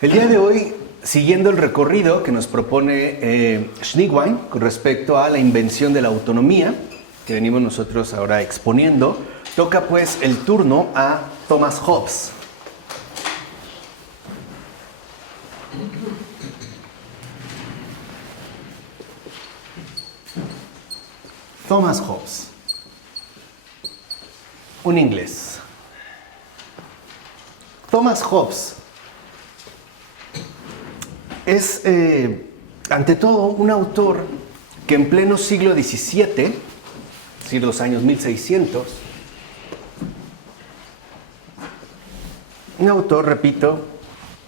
El día de hoy, siguiendo el recorrido que nos propone Schneewine con respecto a la invención de la autonomía, que venimos nosotros ahora exponiendo, toca pues el turno a Thomas Hobbes. Thomas Hobbes, un inglés. Thomas Hobbes es, ante todo, un autor que en pleno siglo XVII, es decir, los años 1600, un autor, repito,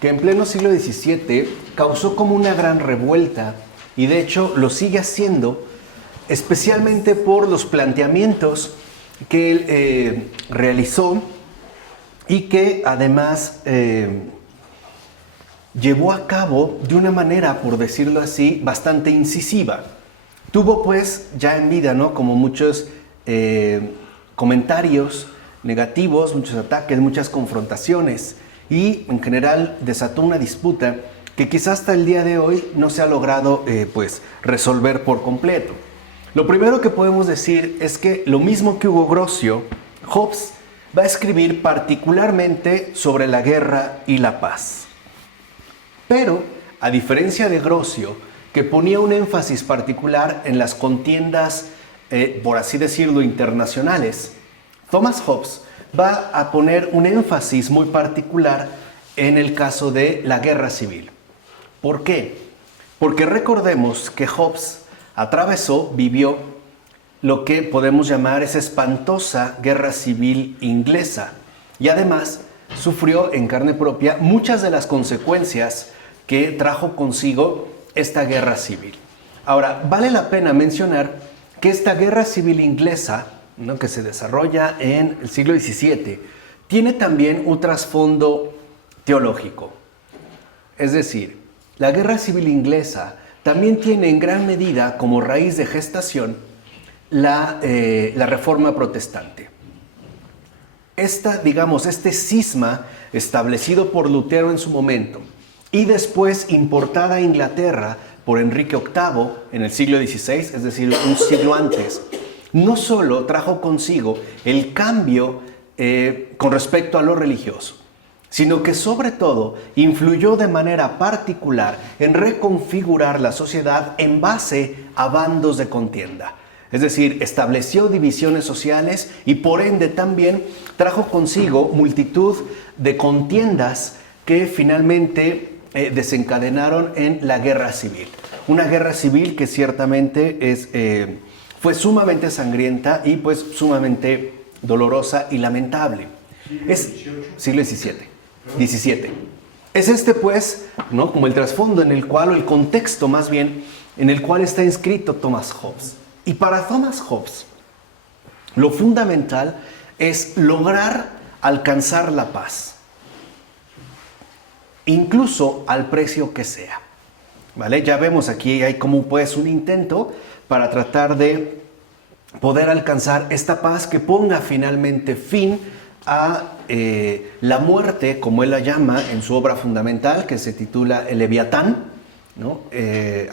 que en pleno siglo XVII causó como una gran revuelta y de hecho lo sigue haciendo, especialmente por los planteamientos que él realizó y que además llevó a cabo de una manera, por decirlo así, bastante incisiva. Tuvo pues ya en vida, ¿no?, como muchos comentarios negativos, muchos ataques, muchas confrontaciones y en general desató una disputa que quizás hasta el día de hoy no se ha logrado pues resolver por completo. Lo primero que podemos decir es que lo mismo que Hugo Grocio, Hobbes va a escribir particularmente sobre la guerra y la paz. Pero, a diferencia de Grocio, que ponía un énfasis particular en las contiendas, por así decirlo, internacionales, Thomas Hobbes va a poner un énfasis muy particular en el caso de la guerra civil. ¿Por qué? Porque recordemos que Hobbes vivió lo que podemos llamar esa espantosa guerra civil inglesa y además sufrió en carne propia muchas de las consecuencias que trajo consigo esta guerra civil. Ahora, vale la pena mencionar que esta guerra civil inglesa, ¿no?, que se desarrolla en el siglo XVII, tiene también un trasfondo teológico. Es decir, la guerra civil inglesa también tiene en gran medida como raíz de gestación la Reforma Protestante. Este cisma establecido por Lutero en su momento y después importada a Inglaterra por Enrique VIII en el siglo XVI, es decir, un siglo antes, no solo trajo consigo el cambio con respecto a lo religioso, sino que sobre todo influyó de manera particular en reconfigurar la sociedad en base a bandos de contienda. Es decir, estableció divisiones sociales y por ende también trajo consigo multitud de contiendas que finalmente desencadenaron en la guerra civil. Una guerra civil que ciertamente fue sumamente sangrienta y pues sumamente dolorosa y lamentable. Es siglo XVII. Es pues, ¿no?, como el trasfondo en el cual, o el contexto más bien, en el cual está inscrito Thomas Hobbes. Y para Thomas Hobbes, lo fundamental es lograr alcanzar la paz, incluso al precio que sea. ¿Vale? Ya vemos aquí hay como pues un intento para tratar de poder alcanzar esta paz que ponga finalmente fin a la muerte, como él la llama en su obra fundamental, que se titula El Leviatán, ¿no?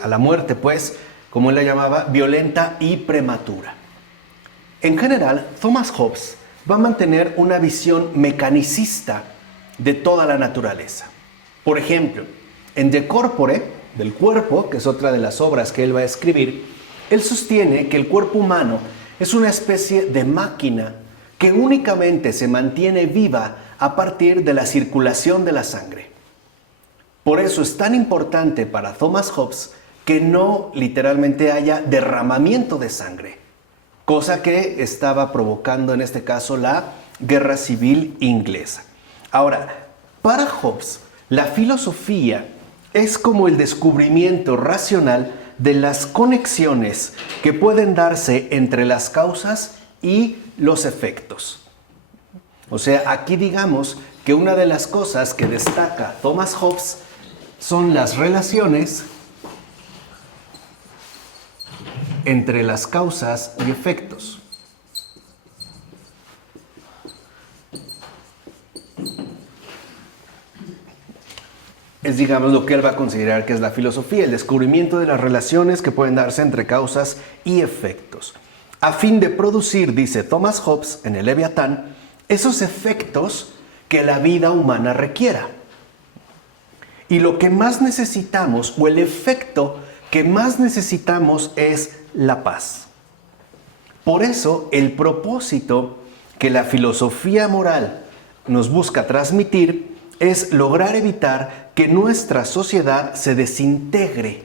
A la muerte, pues, como él la llamaba, violenta y prematura. En general, Thomas Hobbes va a mantener una visión mecanicista de toda la naturaleza. Por ejemplo, en De Corpore, del cuerpo, que es otra de las obras que él va a escribir, él sostiene que el cuerpo humano es una especie de máquina que únicamente se mantiene viva a partir de la circulación de la sangre. Por eso es tan importante para Thomas Hobbes que no literalmente haya derramamiento de sangre, cosa que estaba provocando en este caso la guerra civil inglesa. Ahora, para Hobbes, la filosofía es como el descubrimiento racional de las conexiones que pueden darse entre las causas y los efectos. O sea, aquí digamos que una de las cosas que destaca Thomas Hobbes son las relaciones entre las causas y efectos. es, digamos, lo que él va a considerar que es la filosofía, el descubrimiento de las relaciones que pueden darse entre causas y efectos, a fin de producir, dice Thomas Hobbes en el Leviatán, esos efectos que la vida humana requiera. Y lo que más necesitamos, o el efecto que más necesitamos, es la paz. Por eso, el propósito que la filosofía moral nos busca transmitir es lograr evitar que nuestra sociedad se desintegre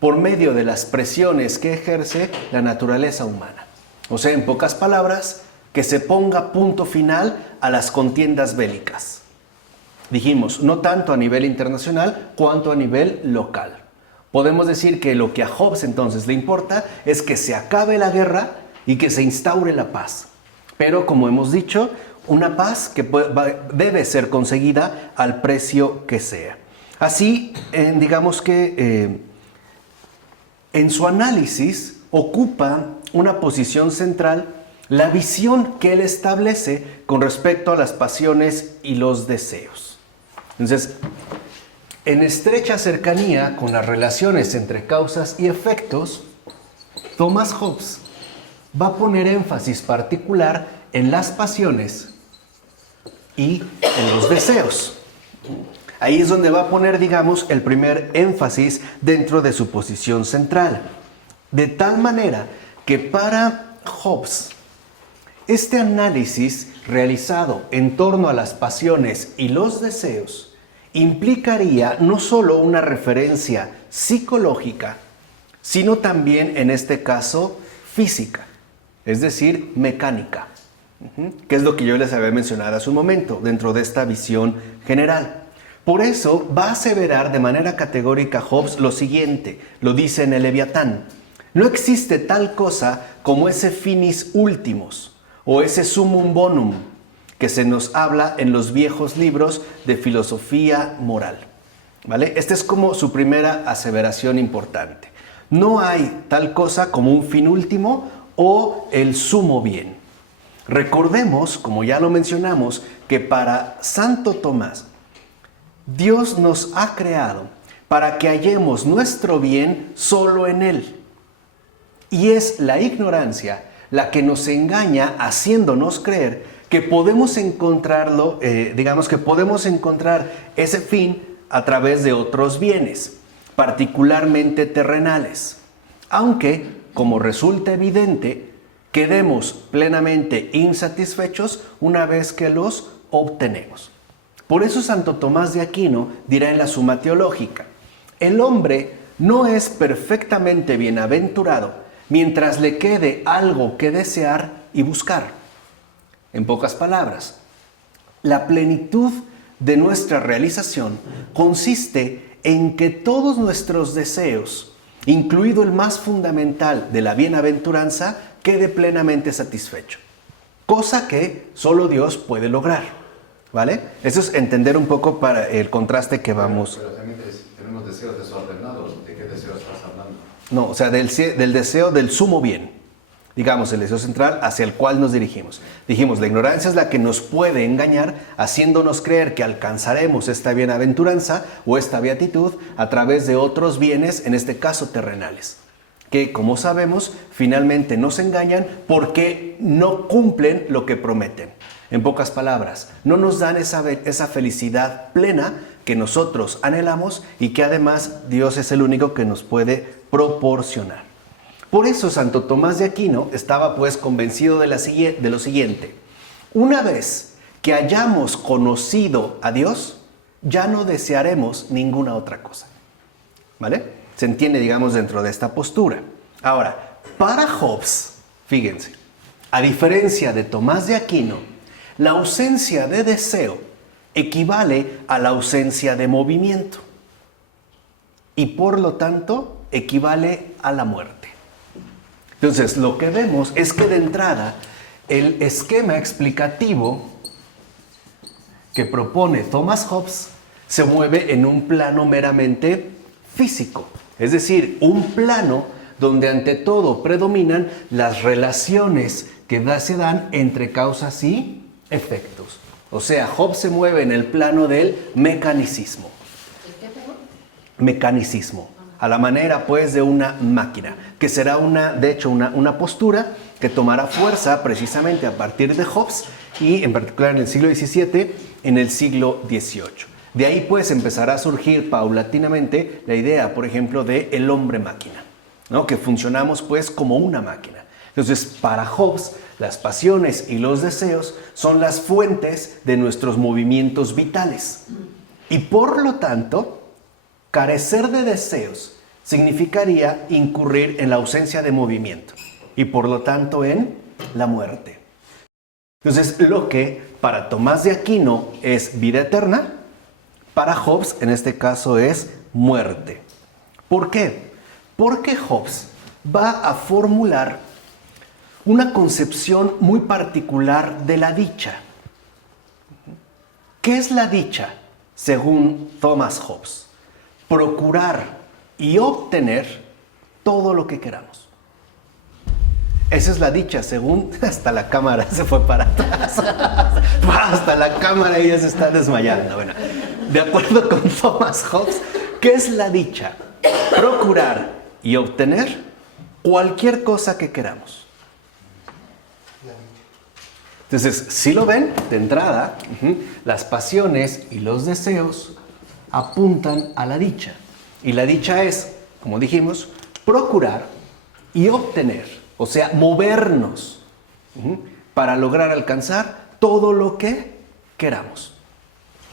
por medio de las presiones que ejerce la naturaleza humana. O sea, en pocas palabras, que se ponga punto final a las contiendas bélicas. Dijimos, no tanto a nivel internacional cuanto a nivel local. Podemos decir que lo que a Hobbes entonces le importa es que se acabe la guerra y que se instaure la paz. Pero como hemos dicho, una paz que debe ser conseguida al precio que sea. Así, digamos que en su análisis ocupa una posición central la visión que él establece con respecto a las pasiones y los deseos. Entonces, en estrecha cercanía con las relaciones entre causas y efectos, Thomas Hobbes va a poner énfasis particular en las pasiones y en los deseos. Ahí es donde va a poner, digamos, el primer énfasis dentro de su posición central. De tal manera que para Hobbes, este análisis realizado en torno a las pasiones y los deseos implicaría no solo una referencia psicológica, sino también, en este caso, física, es decir, mecánica, que es lo que yo les había mencionado hace un momento, dentro de esta visión general. Por eso va a aseverar de manera categórica Hobbes lo siguiente, lo dice en el Leviatán: no existe tal cosa como ese finis ultimus, o ese summum bonum, que se nos habla en los viejos libros de filosofía moral. ¿Vale? Esta es como su primera aseveración importante. No hay tal cosa como un fin último o el sumo bien. Recordemos, como ya lo mencionamos, que para Santo Tomás, Dios nos ha creado para que hallemos nuestro bien solo en Él. Y es la ignorancia la que nos engaña, haciéndonos creer que podemos encontrarlo, digamos que podemos encontrar ese fin a través de otros bienes, particularmente terrenales. Aunque, como resulta evidente, quedemos plenamente insatisfechos una vez que los obtenemos. Por eso Santo Tomás de Aquino dirá en la Suma Teológica: el hombre no es perfectamente bienaventurado mientras le quede algo que desear y buscar. En pocas palabras, la plenitud de nuestra realización consiste en que todos nuestros deseos, incluido el más fundamental de la bienaventuranza, quede plenamente satisfecho. Cosa que solo Dios puede lograr. ¿Vale? Eso es entender un poco para el contraste que vamos. Pero también tenemos deseos desordenados. ¿De qué deseos estás hablando? No, o sea, del deseo del sumo bien. Digamos, el deseo central hacia el cual nos dirigimos. Dijimos, la ignorancia es la que nos puede engañar, haciéndonos creer que alcanzaremos esta bienaventuranza o esta beatitud a través de otros bienes, en este caso terrenales, que, como sabemos, finalmente nos engañan porque no cumplen lo que prometen. En pocas palabras, no nos dan esa felicidad plena que nosotros anhelamos y que además Dios es el único que nos puede proporcionar. Por eso Santo Tomás de Aquino estaba pues convencido de lo siguiente: una vez que hayamos conocido a Dios, ya no desearemos ninguna otra cosa. ¿Vale? Se entiende, digamos, dentro de esta postura. Ahora, para Hobbes, fíjense, a diferencia de Tomás de Aquino, la ausencia de deseo equivale a la ausencia de movimiento y por lo tanto equivale a la muerte. Entonces, lo que vemos es que de entrada el esquema explicativo que propone Thomas Hobbes se mueve en un plano meramente físico, es decir, un plano donde ante todo predominan las relaciones que se dan entre causas y efectos. O sea, Hobbes se mueve en el plano del mecanicismo. mecanicismo, a la manera pues de una máquina, que será una postura que tomará fuerza precisamente a partir de Hobbes y en particular en el siglo XVII, en el siglo XVIII. De ahí pues empezará a surgir paulatinamente la idea, por ejemplo, de el hombre-máquina, ¿no? Que funcionamos pues como una máquina. Entonces, para Hobbes, las pasiones y los deseos son las fuentes de nuestros movimientos vitales. Y por lo tanto, carecer de deseos significaría incurrir en la ausencia de movimiento y por lo tanto en la muerte. Entonces, lo que para Tomás de Aquino es vida eterna, para Hobbes en este caso es muerte. ¿Por qué? Porque Hobbes va a formular una concepción muy particular de la dicha. ¿Qué es la dicha? Según Thomas Hobbes, procurar y obtener todo lo que queramos. Esa es la dicha, según... Hasta la cámara se fue para atrás. Hasta la cámara ella se está desmayando. Bueno, de acuerdo con Thomas Hobbes, ¿qué es la dicha? Procurar y obtener cualquier cosa que queramos. Entonces, si lo ven, de entrada, las pasiones y los deseos apuntan a la dicha. Y la dicha es, como dijimos, procurar y obtener, o sea, movernos para lograr alcanzar todo lo que queramos.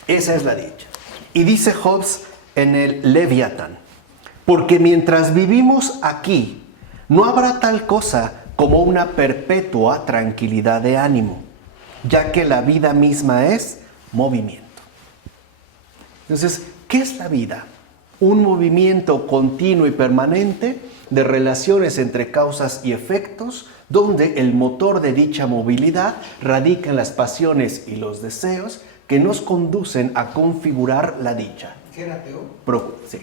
Esa es la dicha. Y dice Hobbes en el Leviatán, porque mientras vivimos aquí, no habrá tal cosa como una perpetua tranquilidad de ánimo, ya que la vida misma es movimiento. Entonces, ¿qué es la vida? Un movimiento continuo y permanente de relaciones entre causas y efectos, donde el motor de dicha movilidad radica en las pasiones y los deseos que nos conducen a configurar la dicha. ¿Era ateo? Sí.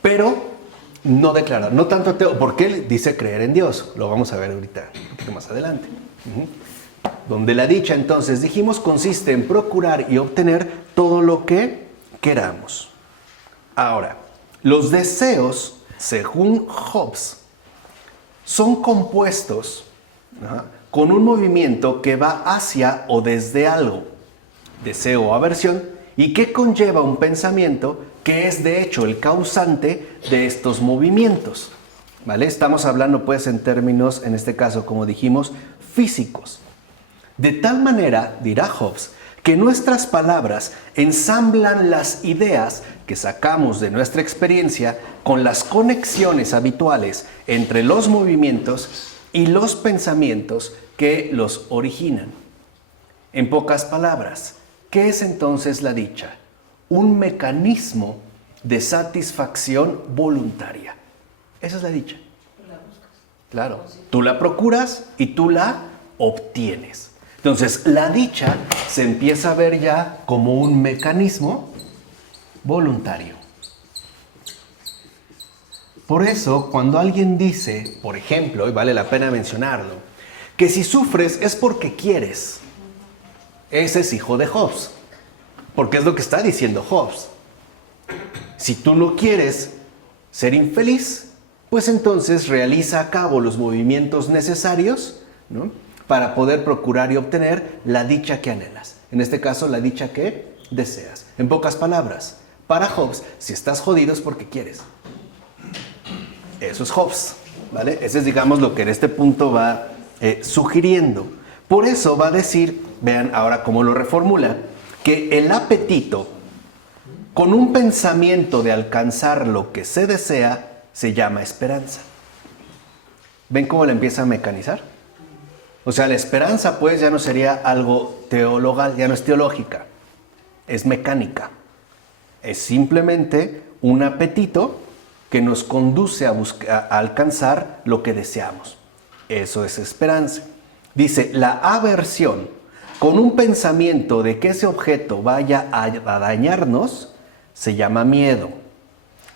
Pero no declara, no tanto ateo, porque él dice creer en Dios. Lo vamos a ver ahorita, un poquito más adelante. Donde la dicha, entonces, dijimos, consiste en procurar y obtener todo lo que queramos. Ahora, los deseos, según Hobbes, son compuestos con un movimiento que va hacia o desde algo, deseo o aversión, y que conlleva un pensamiento que es de hecho el causante de estos movimientos. ¿Vale? Estamos hablando pues en términos, en este caso, como dijimos, físicos. De tal manera, dirá Hobbes, que nuestras palabras ensamblan las ideas que sacamos de nuestra experiencia con las conexiones habituales entre los movimientos y los pensamientos que los originan. En pocas palabras, ¿qué es entonces la dicha? Un mecanismo de satisfacción voluntaria. Esa es la dicha. La buscas. Claro, tú la procuras y tú la obtienes. Entonces, la dicha se empieza a ver ya como un mecanismo voluntario. Por eso, cuando alguien dice, por ejemplo, y vale la pena mencionarlo, que si sufres es porque quieres, ese es hijo de Hobbes, porque es lo que está diciendo Hobbes. Si tú no quieres ser infeliz, pues entonces realiza a cabo los movimientos necesarios, ¿no?, para poder procurar y obtener la dicha que anhelas. En este caso, la dicha que deseas. En pocas palabras, para Hobbes, si estás jodido es porque quieres. Eso es Hobbes, ¿vale? Ese es, digamos, lo que en este punto va sugiriendo. Por eso va a decir, vean ahora cómo lo reformula, que el apetito, con un pensamiento de alcanzar lo que se desea, se llama esperanza. ¿Ven cómo la empieza a mecanizar? O sea, la esperanza pues ya no sería algo teologal, ya no es teológica, es mecánica. Es simplemente un apetito que nos conduce a alcanzar lo que deseamos. Eso es esperanza. Dice, la aversión, con un pensamiento de que ese objeto vaya a dañarnos, se llama miedo.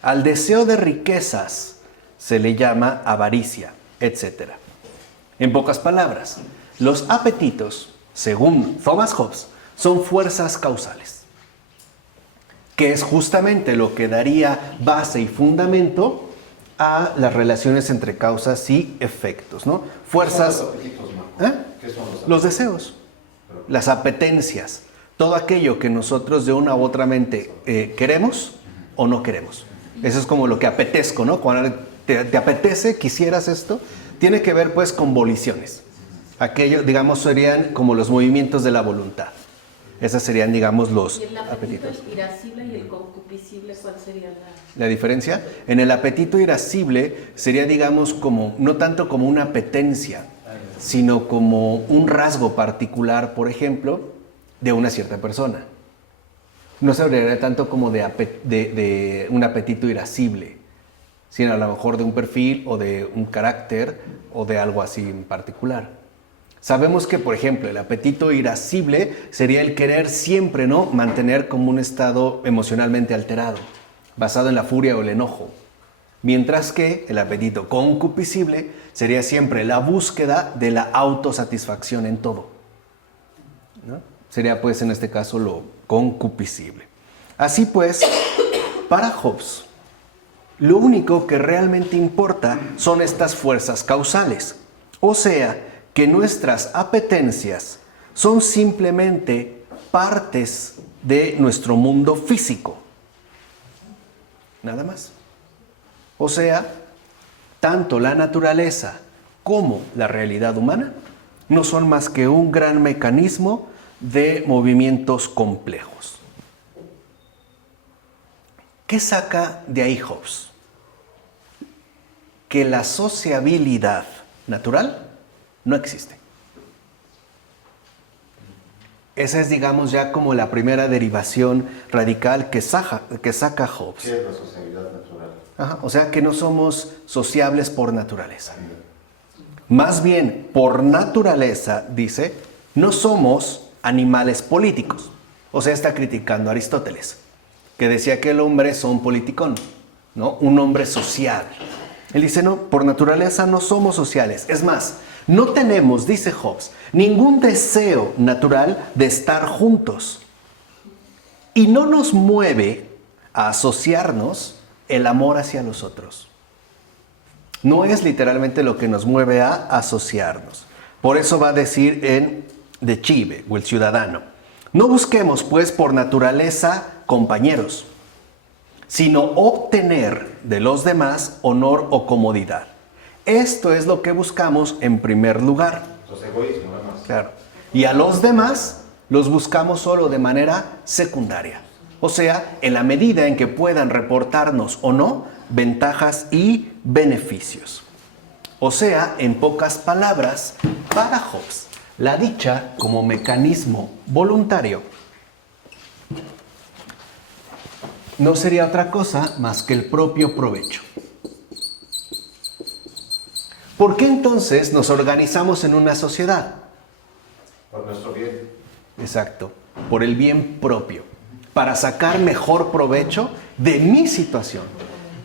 Al deseo de riquezas se le llama avaricia, etc. En pocas palabras, los apetitos, según Thomas Hobbes, son fuerzas causales que es justamente lo que daría base y fundamento a las relaciones entre causas y efectos, ¿no? Fuerzas, ¿Qué son los apetitos, Marco? ¿Qué son los apetitos? los deseos, las apetencias, todo aquello que nosotros de una u otra mente queremos o no queremos. Eso es como lo que apetezco, ¿no? Cuando te apetece, quisieras esto, tiene que ver pues con voliciones. Aquello, digamos, serían como los movimientos de la voluntad. Esos serían, digamos, los ¿Y el apetito apetitos. irascible y el concupiscible cuál sería La diferencia, en el apetito irascible sería, digamos, como, no tanto como una apetencia, sino como un rasgo particular, por ejemplo, de una cierta persona. No se hablaría tanto como de un apetito irascible, sino a lo mejor de un perfil o de un carácter o de algo así en particular. Sabemos que, por ejemplo, el apetito irascible sería el querer siempre, ¿no?, mantener como un estado emocionalmente alterado, basado en la furia o el enojo. Mientras que el apetito concupiscible sería siempre la búsqueda de la autosatisfacción en todo, ¿no? Sería pues en este caso lo concupiscible. Así pues, para Hobbes, lo único que realmente importa son estas fuerzas causales. O sea, que nuestras apetencias son simplemente partes de nuestro mundo físico. Nada más. O sea, tanto la naturaleza como la realidad humana no son más que un gran mecanismo de movimientos complejos. ¿Qué saca de ahí Hobbes? Que la sociabilidad natural no existe. Esa es, digamos, ya como la primera derivación radical que saca Hobbes. ¿Qué es la sociabilidad natural? Ajá, o sea que no somos sociables por naturaleza. Más bien, por naturaleza, dice, no somos animales políticos. O sea, está criticando a Aristóteles, que decía que el hombre es un politicón, ¿no? Un hombre social. Él dice, no, por naturaleza no somos sociales. Es más, no tenemos, dice Hobbes, ningún deseo natural de estar juntos. Y no nos mueve a asociarnos el amor hacia los otros. No es literalmente lo que nos mueve a asociarnos. Por eso va a decir en De Chive, o el ciudadano, no busquemos pues por naturaleza compañeros, sino obtener de los demás honor o comodidad. Esto es lo que buscamos en primer lugar. Entonces, egoísmo, nada más. Claro. Y a los demás los buscamos solo de manera secundaria. O sea, en la medida en que puedan reportarnos o no ventajas y beneficios. O sea, en pocas palabras, para Hobbes, la dicha como mecanismo voluntario no sería otra cosa más que el propio provecho. ¿Por qué entonces nos organizamos en una sociedad? Por nuestro bien. Exacto, por el bien propio, para sacar mejor provecho de mi situación.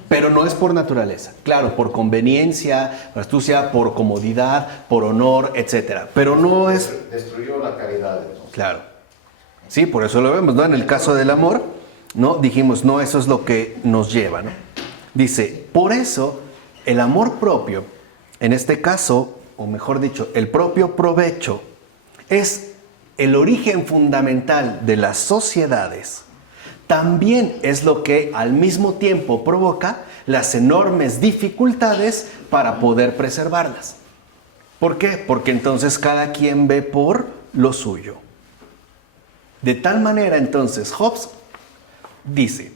Pero no es por naturaleza, claro, por conveniencia, por astucia, por comodidad, por honor, etc. Pero no es... Destruyó la caridad. Entonces. Claro. Sí, por eso lo vemos, ¿no? En el caso del amor, ¿no? Dijimos, no, eso es lo que nos lleva, ¿no? Dice, por eso el amor propio, en este caso, o mejor dicho, el propio provecho, es el origen fundamental de las sociedades. También es lo que al mismo tiempo provoca las enormes dificultades para poder preservarlas. ¿Por qué? Porque entonces cada quien ve por lo suyo. De tal manera entonces Hobbes dice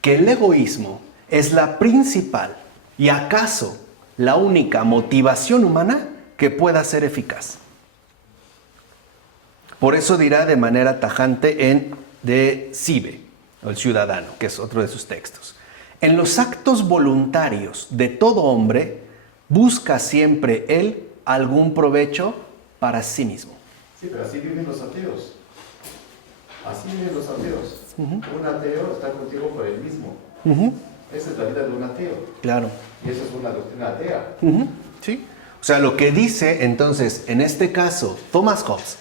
que el egoísmo es la principal y acaso la única motivación humana que pueda ser eficaz. Por eso dirá de manera tajante en De Cive, o el ciudadano, que es otro de sus textos. En los actos voluntarios de todo hombre, busca siempre él algún provecho para sí mismo. Sí, pero así viven los ateos. Así viven los ateos. Un ateo está contigo por el mismo. Esa es la vida de un ateo. Claro. Y esa es una doctrina atea. Sí. O sea, lo que dice entonces, en este caso, Thomas Hobbes,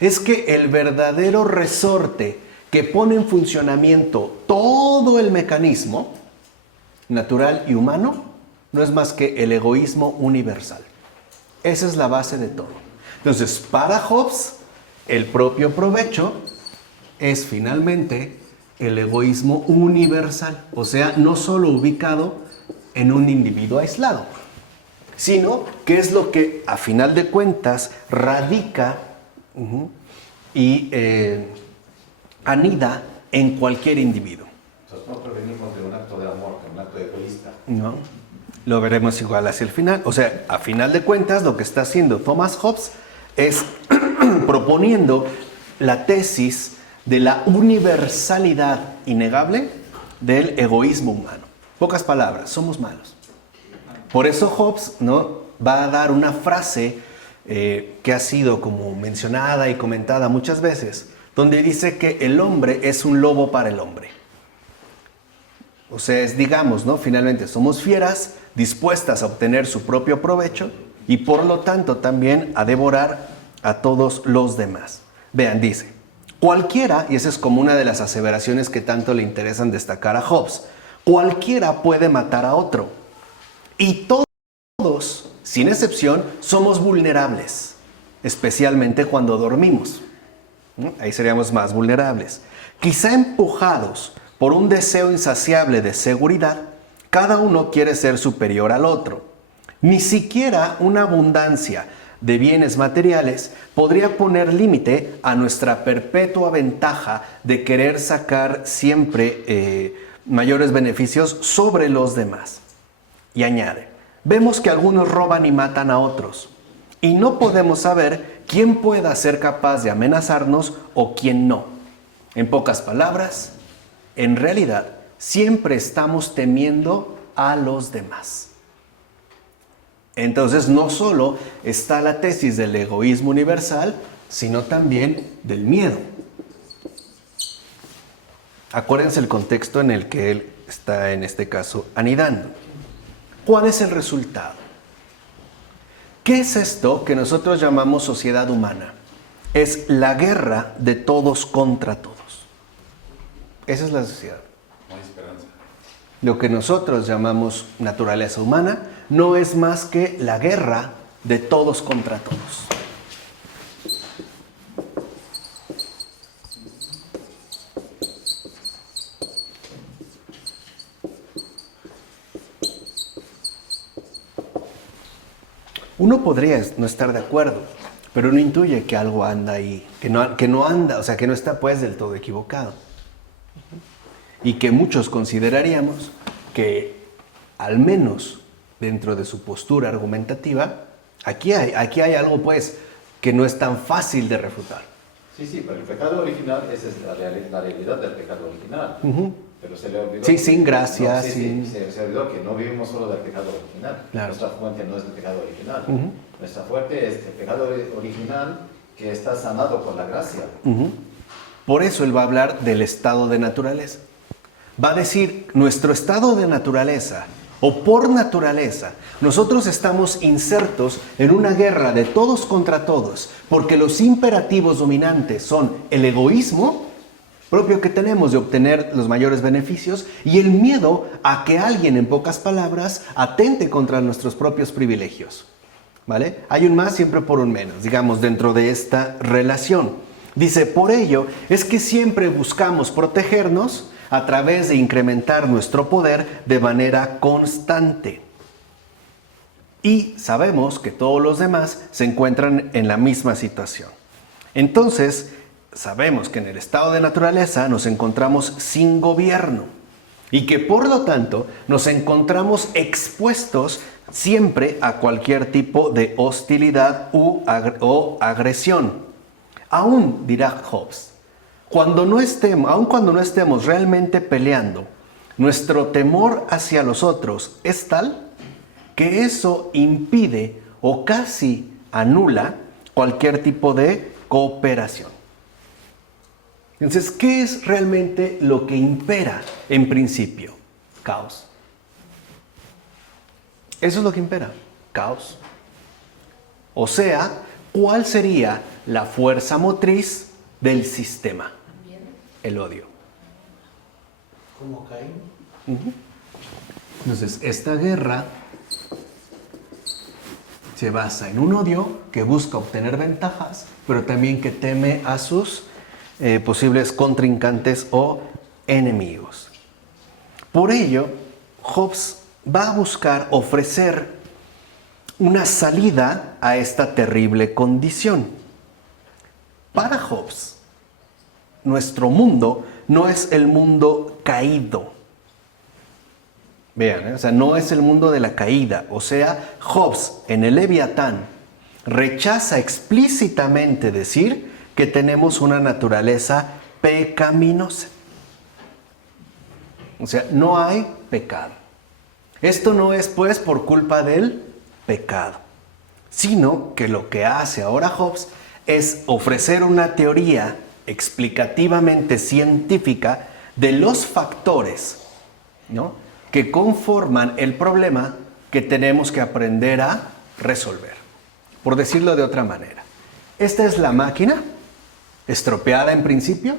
es que el verdadero resorte que pone en funcionamiento todo el mecanismo natural y humano no es más que el egoísmo universal. Esa es la base de todo. Entonces, para Hobbes, el propio provecho es finalmente el egoísmo universal, o sea, no solo ubicado en un individuo aislado, sino que es lo que a final de cuentas radica y anida en cualquier individuo. Entonces no provenimos de un acto de amor, de un acto egoísta. No, lo veremos igual hacia el final. O sea, a final de cuentas lo que está haciendo Thomas Hobbes es proponiendo la tesis de la universalidad innegable del egoísmo humano. Pocas palabras, somos malos. Por eso Hobbes, ¿no?, va a dar una frase que ha sido como mencionada y comentada muchas veces, donde dice que el hombre es un lobo para el hombre. O sea, es, digamos, ¿no?, finalmente somos fieras dispuestas a obtener su propio provecho y por lo tanto también a devorar a todos los demás. Vean, dice, cualquiera, y esa es como una de las aseveraciones que tanto le interesan destacar a Hobbes, cualquiera puede matar a otro y todos, sin excepción, somos vulnerables, especialmente cuando dormimos. Ahí seríamos más vulnerables. Quizá empujados por un deseo insaciable de seguridad, cada uno quiere ser superior al otro. Ni siquiera una abundancia de bienes materiales podría poner límite a nuestra perpetua ventaja de querer sacar siempre mayores beneficios sobre los demás. Y añade, vemos que algunos roban y matan a otros, y no podemos saber quién pueda ser capaz de amenazarnos o quién no. En pocas palabras, en realidad, siempre estamos temiendo a los demás. Entonces, no solo está la tesis del egoísmo universal, sino también del miedo. Acuérdense el contexto en el que él está, en este caso, anidando. ¿Cuál es el resultado? ¿Qué es esto que nosotros llamamos sociedad humana? Es la guerra de todos contra todos. Esa es la sociedad. No hay esperanza. Lo que nosotros llamamos naturaleza humana no es más que la guerra de todos contra todos. Uno podría no estar de acuerdo, pero uno intuye que algo anda ahí, que no anda, o sea, que no está pues del todo equivocado. Y que muchos consideraríamos que, al menos dentro de su postura argumentativa, aquí hay algo pues que no es tan fácil de refutar. Sí, pero el pecado original, esa es la realidad del pecado original. Pero se le olvidó. Sí, sin gracia. No, se olvidó que no vivimos solo del pecado original. Claro. Nuestra fuente no es el pecado original. Nuestra fuente es el pecado original que está sanado por la gracia. Por eso él va a hablar del estado de naturaleza. Va a decir, nuestro estado de naturaleza, o por naturaleza, nosotros estamos insertos en una guerra de todos contra todos, porque los imperativos dominantes son el egoísmo propio que tenemos de obtener los mayores beneficios y el miedo a que alguien, en pocas palabras, atente contra nuestros propios privilegios. ¿Vale? Hay un más siempre por un menos, digamos, dentro de esta relación. Dice, por ello es que siempre buscamos protegernos a través de incrementar nuestro poder de manera constante. Y sabemos que todos los demás se encuentran en la misma situación. Entonces, sabemos que en el estado de naturaleza nos encontramos sin gobierno y que por lo tanto nos encontramos expuestos siempre a cualquier tipo de hostilidad o agresión. Aún, dirá Hobbes, aun cuando no estemos realmente peleando, nuestro temor hacia los otros es tal que eso impide o casi anula cualquier tipo de cooperación. Entonces, ¿qué es realmente lo que impera en principio? Caos. Eso es lo que impera, caos. O sea, ¿cuál sería la fuerza motriz del sistema? el odio. ¿Cómo Caín? Entonces, esta guerra se basa en un odio que busca obtener ventajas, pero también que teme a sus posibles contrincantes o enemigos. Por ello, Hobbes va a buscar ofrecer una salida a esta terrible condición. Para Hobbes, nuestro mundo no es el mundo caído. Vean, o sea, no es el mundo de la caída. O sea, Hobbes en el Leviatán rechaza explícitamente decir que tenemos una naturaleza pecaminosa. O sea, no hay pecado. Esto no es pues por culpa del pecado, sino que lo que hace ahora Hobbes es ofrecer una teoría explicativamente científica de los factores, ¿no?, que conforman el problema que tenemos que aprender a resolver. Por decirlo de otra manera, esta es la máquina, estropeada en principio.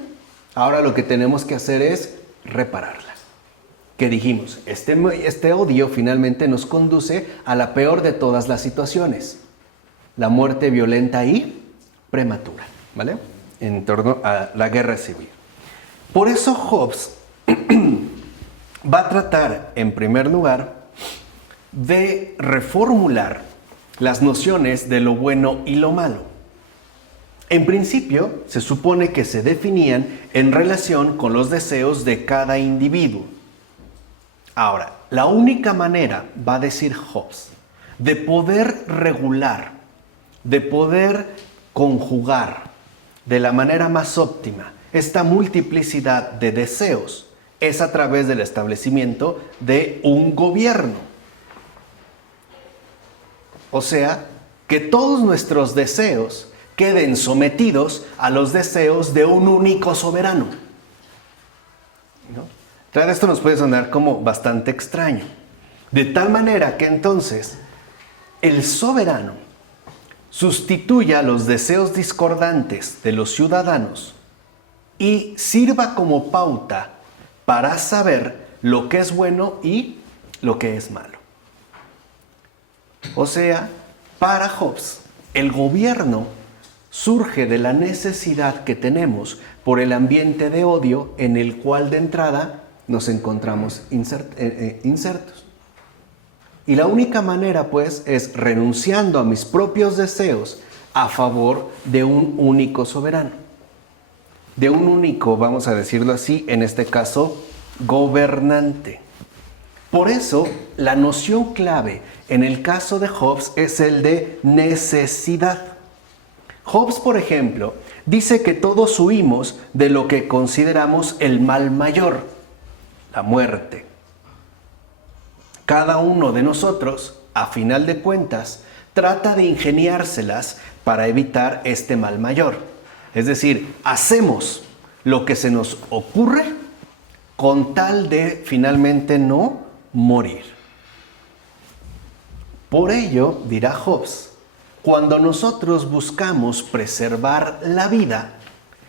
Ahora lo que tenemos que hacer es repararla. ¿Qué dijimos? Este odio finalmente nos conduce a la peor de todas las situaciones: la muerte violenta y prematura, ¿vale?, en torno a la guerra civil. Por eso Hobbes va a tratar, en primer lugar, de reformular las nociones de lo bueno y lo malo. En principio, se supone que se definían en relación con los deseos de cada individuo. Ahora, la única manera, va a decir Hobbes, de poder regular, de poder conjugar de la manera más óptima esta multiplicidad de deseos es a través del establecimiento de un gobierno. O sea, que todos nuestros deseos queden sometidos a los deseos de un único soberano, ¿no? Claro, esto nos puede sonar como bastante extraño. De tal manera que entonces el soberano sustituya los deseos discordantes de los ciudadanos y sirva como pauta para saber lo que es bueno y lo que es malo. O sea, para Hobbes, el gobierno surge de la necesidad que tenemos por el ambiente de odio en el cual de entrada nos encontramos insertos. Y la única manera, pues, es renunciando a mis propios deseos a favor de un único soberano. De un único, vamos a decirlo así, en este caso, gobernante. Por eso, la noción clave en el caso de Hobbes es el de necesidad. Hobbes, por ejemplo, dice que todos huimos de lo que consideramos el mal mayor, la muerte. Cada uno de nosotros, a final de cuentas, trata de ingeniárselas para evitar este mal mayor. Es decir, hacemos lo que se nos ocurre con tal de finalmente no morir. Por ello, dirá Hobbes, cuando nosotros buscamos preservar la vida,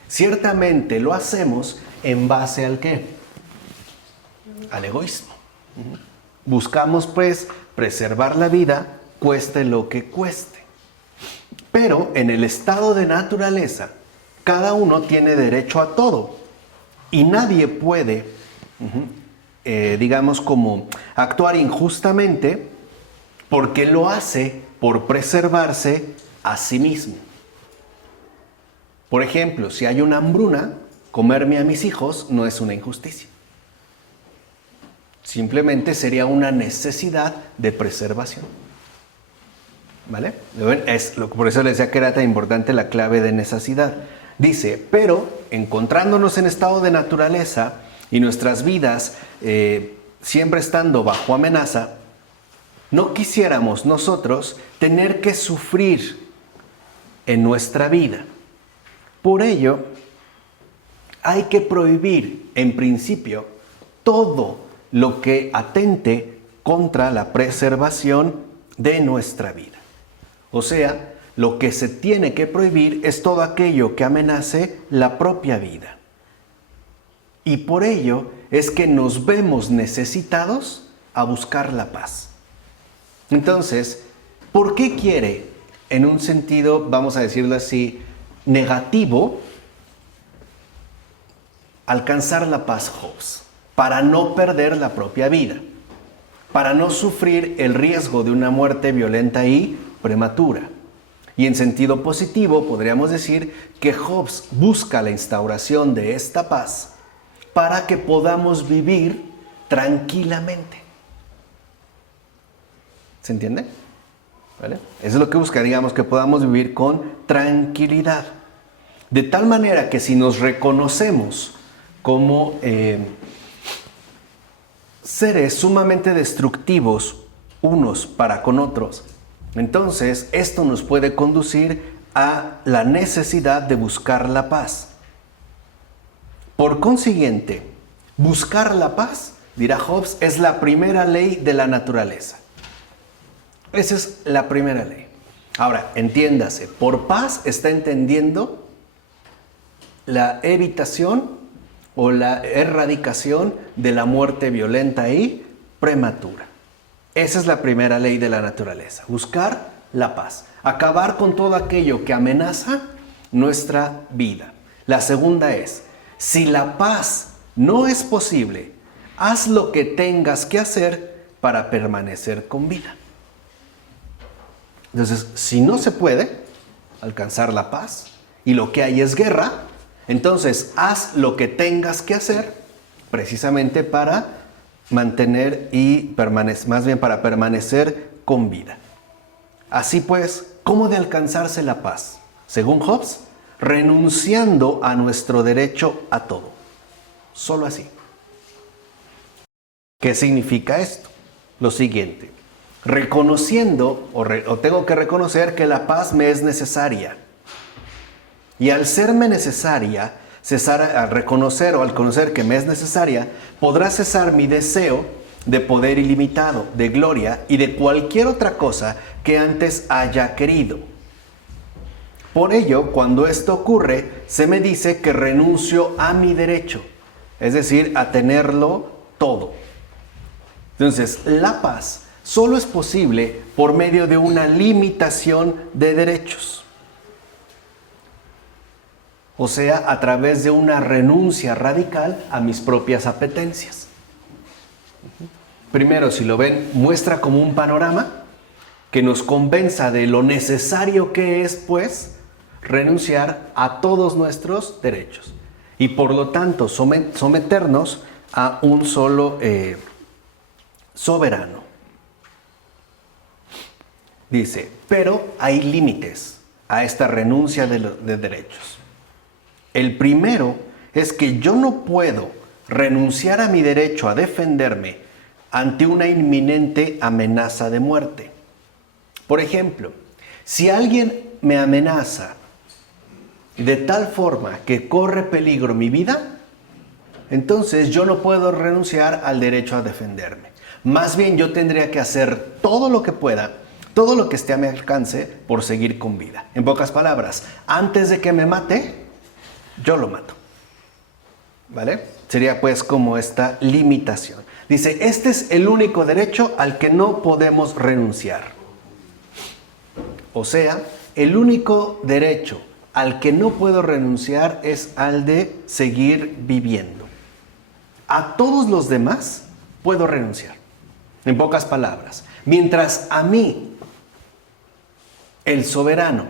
ciertamente lo hacemos en base ¿al qué? Al egoísmo. Buscamos pues preservar la vida, cueste lo que cueste. Pero en el estado de naturaleza, cada uno tiene derecho a todo y nadie puede, digamos, como actuar injustamente porque lo hace por preservarse a sí mismo. Por ejemplo, si hay una hambruna, comerme a mis hijos no es una injusticia. Simplemente sería una necesidad de preservación. ¿Vale? Por eso les decía que era tan importante la clave de necesidad. Dice, pero encontrándonos en estado de naturaleza y nuestras vidas siempre estando bajo amenaza, no quisiéramos nosotros tener que sufrir en nuestra vida. Por ello, hay que prohibir, en principio, todo lo que atente contra la preservación de nuestra vida. O sea, lo que se tiene que prohibir es todo aquello que amenace la propia vida. Y por ello es que nos vemos necesitados a buscar la paz. Entonces, ¿por qué quiere, en un sentido, vamos a decirlo así, negativo, alcanzar la paz Hobbes? Para no perder la propia vida, para no sufrir el riesgo de una muerte violenta y prematura. Y en sentido positivo podríamos decir que Hobbes busca la instauración de esta paz para que podamos vivir tranquilamente. ¿Se entiende? ¿Vale? Eso es lo que busca, digamos, que podamos vivir con tranquilidad. De tal manera que si nos reconocemos como seres sumamente destructivos unos para con otros, entonces esto nos puede conducir a la necesidad de buscar la paz. Por consiguiente, buscar la paz, dirá Hobbes, es la primera ley de la naturaleza. Esa es la primera ley. Ahora, entiéndase, por paz está entendiendo la evitación o la erradicación de la muerte violenta y prematura. Esa es la primera ley de la naturaleza, buscar la paz, acabar con todo aquello que amenaza nuestra vida. La segunda es, si la paz no es posible, haz lo que tengas que hacer para permanecer con vida. Entonces, si no se puede alcanzar la paz y lo que hay es guerra, entonces haz lo que tengas que hacer precisamente para mantener y permanecer, más bien para permanecer con vida. Así pues, ¿cómo de alcanzarse la paz? Según Hobbes, renunciando a nuestro derecho a todo. Solo así. ¿Qué significa esto? Lo siguiente. Reconociendo, o tengo que reconocer que la paz me es necesaria. Y al serme necesaria, al reconocer o al conocer que me es necesaria, podrá cesar mi deseo de poder ilimitado, de gloria y de cualquier otra cosa que antes haya querido. Por ello, cuando esto ocurre, se me dice que renuncio a mi derecho, es decir, a tenerlo todo. Entonces, la paz solo es posible por medio de una limitación de derechos. O sea, a través de una renuncia radical a mis propias apetencias. Primero, si lo ven, muestra como un panorama que nos convenza de lo necesario que es, pues, renunciar a todos nuestros derechos. Y por lo tanto, someternos a un solo soberano. Dice, pero hay límites a esta renuncia de derechos. El primero es que yo no puedo renunciar a mi derecho a defenderme ante una inminente amenaza de muerte. Por ejemplo, si alguien me amenaza de tal forma que corre peligro mi vida, entonces yo no puedo renunciar al derecho a defenderme. Más bien yo tendría que hacer todo lo que pueda, todo lo que esté a mi alcance por seguir con vida. En pocas palabras, antes de que me mate, yo lo mato. ¿Vale? Sería pues como esta limitación. Dice, este es el único derecho al que no podemos renunciar. O sea, el único derecho al que no puedo renunciar es al de seguir viviendo. A todos los demás puedo renunciar. En pocas palabras, mientras a mí, el soberano,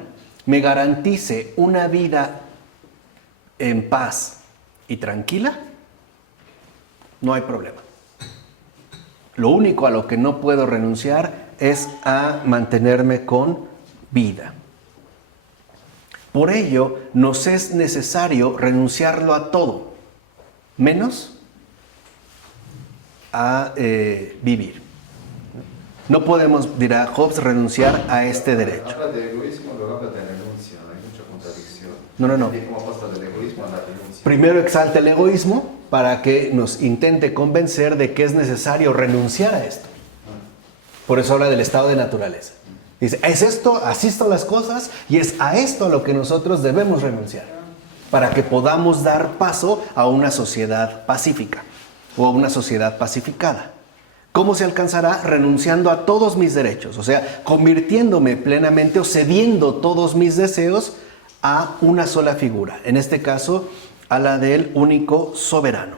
me garantice una vida en paz y tranquila, no hay problema. Lo único a lo que no puedo renunciar es a mantenerme con vida. Por ello, nos es necesario renunciarlo a todo, menos a vivir. No podemos, dirá Hobbes, renunciar a este derecho. Habla de egoísmo, luego habla de renuncia, hay mucha contradicción. No. ¿Cómo pasa del egoísmo a la renuncia? Primero exalta el egoísmo para que nos intente convencer de que es necesario renunciar a esto. Por eso habla del estado de naturaleza. Dice, es esto, así están las cosas y es a esto a lo que nosotros debemos renunciar. para que podamos dar paso a una sociedad pacífica o a una sociedad pacificada. ¿Cómo se alcanzará? Renunciando a todos mis derechos, o sea, convirtiéndome plenamente o cediendo todos mis deseos a una sola figura, en este caso a la del único soberano.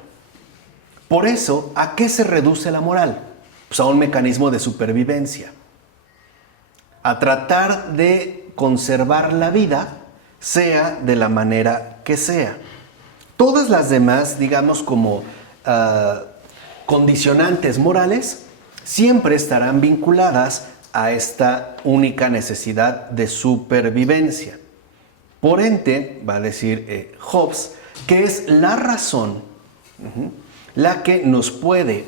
Por eso, ¿a qué se reduce la moral? Pues a un mecanismo de supervivencia, a tratar de conservar la vida, sea de la manera que sea. Todas las demás, digamos como condicionantes morales, siempre estarán vinculadas a esta única necesidad de supervivencia. Por ende, va a decir Hobbes, que es la razón la que nos puede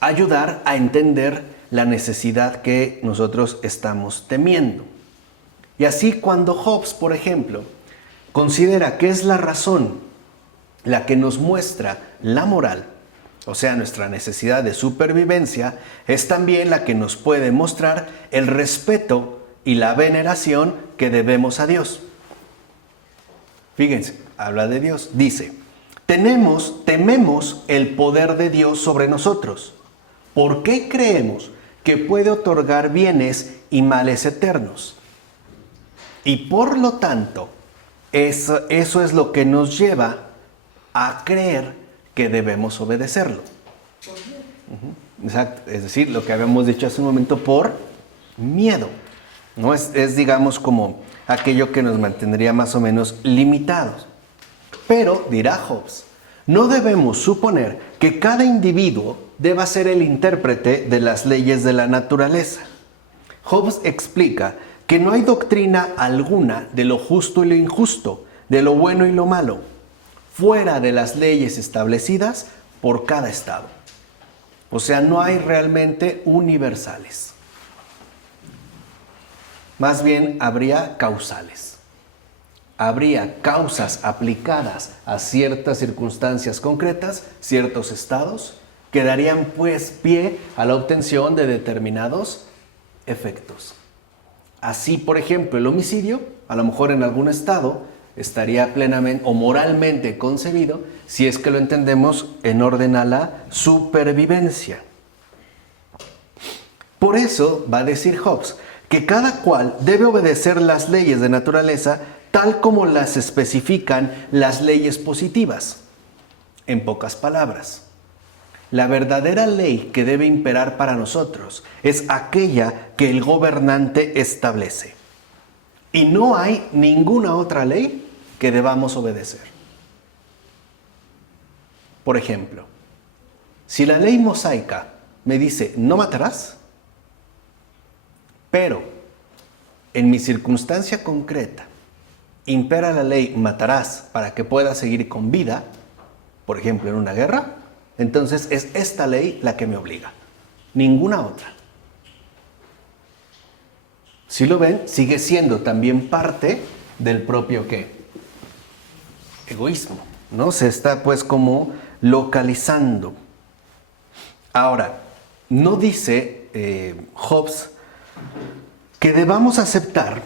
ayudar a entender la necesidad que nosotros estamos temiendo. Y así cuando Hobbes, por ejemplo, considera que es la razón la que nos muestra la moral, o sea, nuestra necesidad de supervivencia, es también la que nos puede mostrar el respeto y la veneración que debemos a Dios. Fíjense, habla de Dios, dice, tememos el poder de Dios sobre nosotros. ¿Por qué creemos que puede otorgar bienes y males eternos? Y por lo tanto, eso es lo que nos lleva a creer que debemos obedecerlo. Exacto, es decir, lo que habíamos dicho hace un momento, por miedo. ¿No? Es digamos como aquello que nos mantendría más o menos limitados. Pero, dirá Hobbes, no debemos suponer que cada individuo deba ser el intérprete de las leyes de la naturaleza. Hobbes explica que no hay doctrina alguna de lo justo y lo injusto, de lo bueno y lo malo, fuera de las leyes establecidas por cada estado. O sea, no hay realmente universales. Más bien habría causales. Habría causas aplicadas a ciertas circunstancias concretas, ciertos estados, que darían pues pie a la obtención de determinados efectos. Así, por ejemplo, el homicidio, a lo mejor en algún estado, estaría plenamente o moralmente concebido si es que lo entendemos en orden a la supervivencia. Por eso va a decir Hobbes que cada cual debe obedecer las leyes de naturaleza tal como las especifican las leyes positivas. En pocas palabras, la verdadera ley que debe imperar para nosotros es aquella que el gobernante establece. Y no hay ninguna otra ley que debamos obedecer. Por ejemplo, si la ley mosaica me dice no matarás, pero en mi circunstancia concreta impera la ley matarás para que puedas seguir con vida, por ejemplo en una guerra, entonces es esta ley la que me obliga, ninguna otra. Si lo ven, sigue siendo también parte del propio ¿qué? Egoísmo, ¿no? Se está pues como localizando. Ahora, no dice Hobbes que debamos aceptar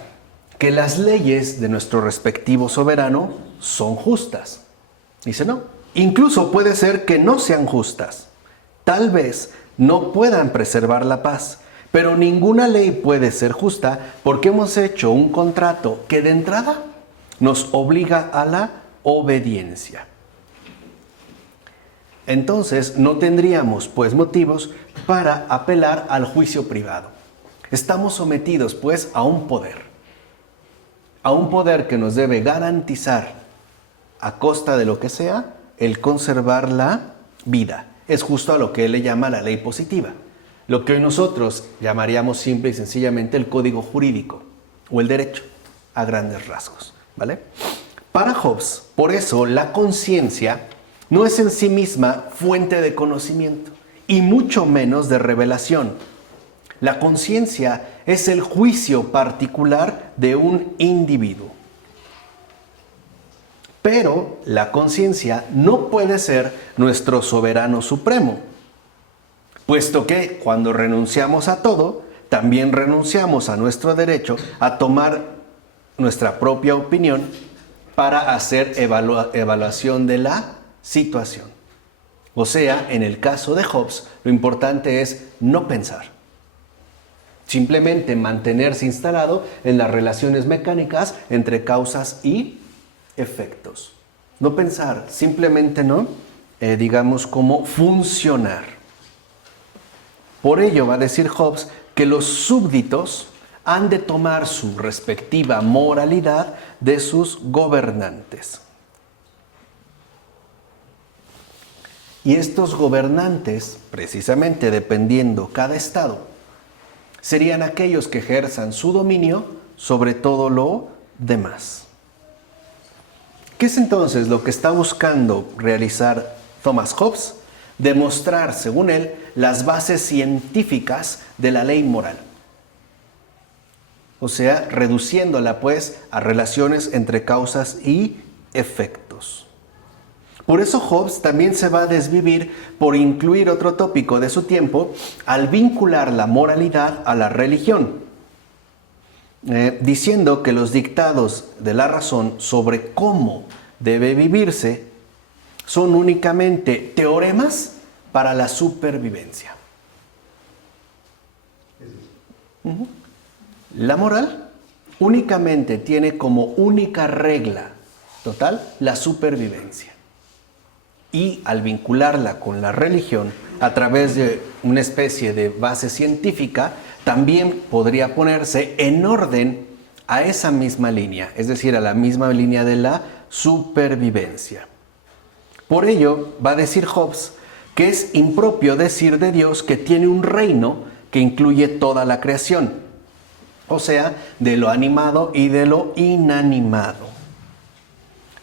que las leyes de nuestro respectivo soberano son justas. Dice no. Incluso puede ser que no sean justas. Tal vez no puedan preservar la paz, pero ninguna ley puede ser justa porque hemos hecho un contrato que de entrada nos obliga a la obediencia. Entonces no tendríamos pues motivos para apelar al juicio privado. Estamos sometidos pues a un poder que nos debe garantizar a costa de lo que sea el conservar la vida. Es justo a lo que él le llama la ley positiva, lo que hoy nosotros llamaríamos simple y sencillamente el código jurídico o el derecho a grandes rasgos, ¿vale? Para Hobbes, por eso la conciencia no es en sí misma fuente de conocimiento y mucho menos de revelación. La conciencia es el juicio particular de un individuo. Pero la conciencia no puede ser nuestro soberano supremo, puesto que cuando renunciamos a todo, también renunciamos a nuestro derecho a tomar nuestra propia opinión para hacer evaluación de la situación. O sea, en el caso de Hobbes, lo importante es no pensar. Simplemente mantenerse instalado en las relaciones mecánicas entre causas y efectos. No pensar, simplemente no, digamos, como funcionar. Por ello va a decir Hobbes que los súbditos han de tomar su respectiva moralidad de sus gobernantes. Y estos gobernantes, precisamente dependiendo cada estado, serían aquellos que ejerzan su dominio sobre todo lo demás. ¿Qué es entonces lo que está buscando realizar Thomas Hobbes? Demostrar, según él, las bases científicas de la ley moral. O sea, reduciéndola pues a relaciones entre causas y efectos. Por eso Hobbes también se va a desvivir por incluir otro tópico de su tiempo al vincular la moralidad a la religión, diciendo que los dictados de la razón sobre cómo debe vivirse son únicamente teoremas para la supervivencia. La moral únicamente tiene como única regla total la supervivencia. Y al vincularla con la religión a través de una especie de base científica, también podría ponerse en orden a esa misma línea, es decir, a la misma línea de la supervivencia. Por ello, va a decir Hobbes que es impropio decir de Dios que tiene un reino que incluye toda la creación, o sea, de lo animado y de lo inanimado.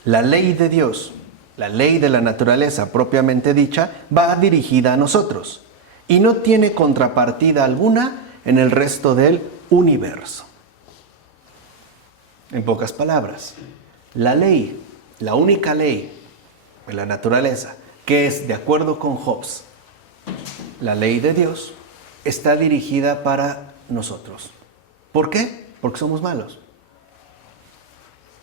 La ley de Dios, la ley de la naturaleza propiamente dicha, va dirigida a nosotros y no tiene contrapartida alguna en el resto del universo. En pocas palabras, la ley, la única ley de la naturaleza, que es de acuerdo con Hobbes, la ley de Dios, está dirigida para nosotros. ¿Por qué? Porque somos malos.